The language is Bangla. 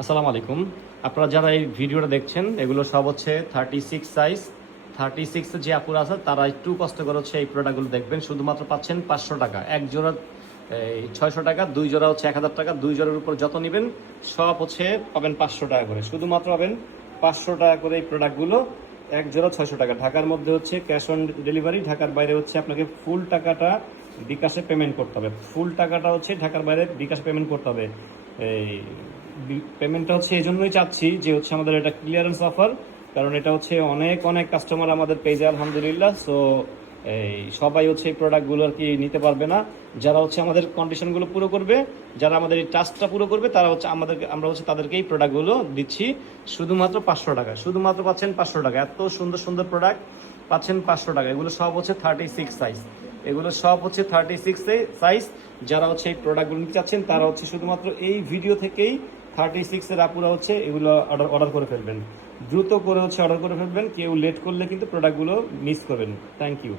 আসসালামু আলাইকুম। আপনারা যারা এই ভিডিওটা দেখছেন এগুলো সব হচ্ছে 36 সাইজ। 36 যে আপুরা আছে তারা একটু কষ্ট করে হচ্ছে এই প্রোডাক্টগুলো দেখবেন। শুধুমাত্র পাচ্ছেন 500 টাকা, এক জোড়া এই 600 টাকা, দুই জোড়া হচ্ছে 1000 টাকা। দুই জোড়ার উপর যত নেবেন সব হচ্ছে পাবেন 500 টাকা করে, শুধুমাত্র পাবেন 500 টাকা করে এই প্রোডাক্টগুলো। এক জোড়া 600 টাকা। ঢাকার মধ্যে হচ্ছে ক্যাশ অন ডেলিভারি, ঢাকার বাইরে হচ্ছে আপনাকে ফুল টাকাটা বিকাশে পেমেন্ট করতে হবে। ফুল টাকাটা হচ্ছে ঢাকার বাইরে বিকাশে পেমেন্ট করতে হবে। এই পেমেন্টটা হচ্ছে এই জন্যই চাচ্ছি যে হচ্ছে আমাদের এটা ক্লিয়ারেন্স অফার, কারণ এটা হচ্ছে অনেক অনেক কাস্টমার আমাদের পেজে আলহামদুলিল্লাহ। সো এই সবাই হচ্ছে এই প্রোডাক্টগুলো আর কি নিতে পারবে না। যারা হচ্ছে আমাদের কন্ডিশনগুলো পুরো করবে, যারা আমাদের এই টাস্কটা পুরো করবে, তারা হচ্ছে আমরা হচ্ছে তাদেরকে এই প্রোডাক্টগুলো দিচ্ছি শুধুমাত্র 500 টাকা। শুধুমাত্র পাচ্ছেন 500 টাকা। এত সুন্দর সুন্দর প্রোডাক্ট পাচ্ছেন 500 টাকা। এগুলো সব হচ্ছে 36 সাইজ। এগুলো সব হচ্ছে 36 সাইজ। যারা হচ্ছে এই প্রোডাক্টগুলো নিতে চাচ্ছেন তারা হচ্ছে শুধুমাত্র এই ভিডিও থেকেই 36 এর আপুরা হচ্ছে এগুলো অর্ডার করে ফেলবেন। দ্রুত করে হচ্ছে অর্ডার করে ফেলবেন। কেউ লেট করলে কিন্তু প্রোডাক্টগুলো মিস করবেন। Thank you.